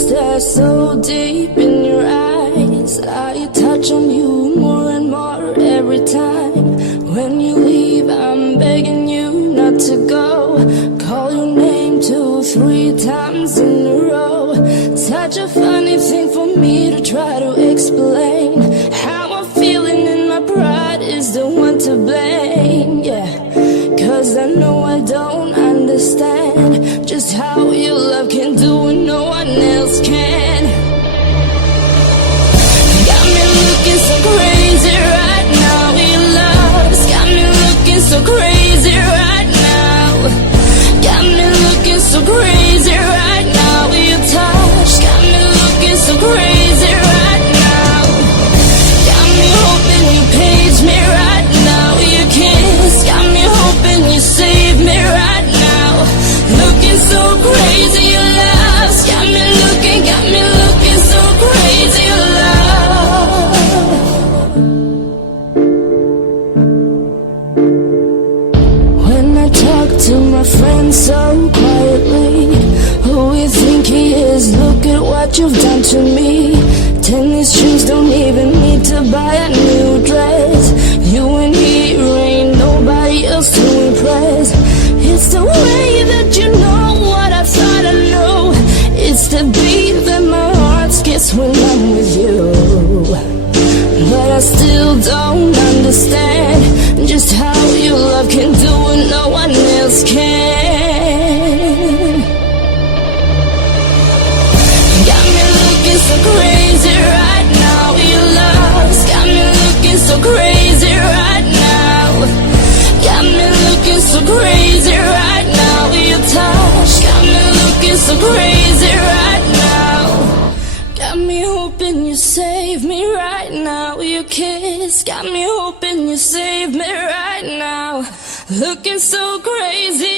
stare so deep in your eyes. I touch on you more and more every time. When you leave, I'm begging you not to go. Call your name 2, 3 times in a row. Such a funny thing for me to try to explain. How I'm feeling and my pride is the one to blame. Yeah, 'cause I know I don't understand just how your love can do what no one else can. Got me looking so crazy right now. Your love's got me looking so crazy right now. Got me looking so crazy right now. Your touch got me looking so crazy right now. Got me hoping you page me right now. Your kiss got me hoping you save me right now. Looking so crazy, your love's got me looking so crazy, your love. When I talk to my friends so quietly, who you think he is? Look at what you've done to me. Tennis shoes, don't even need to buy a new dress. You and me, ain't nobody else to impress. It's the way that you know what I thought I knew. It's the beat that my heart skips when I'm with you. But I still don't understand just how your love can do what no one else can. Got me looking so crazy right now. Your love's got me looking so crazy right now. Got me looking so crazy right now. Your touch got me looking so crazy right now. Got me hoping you save me right now. Your kiss got me hoping you save me right now. Looking so crazy.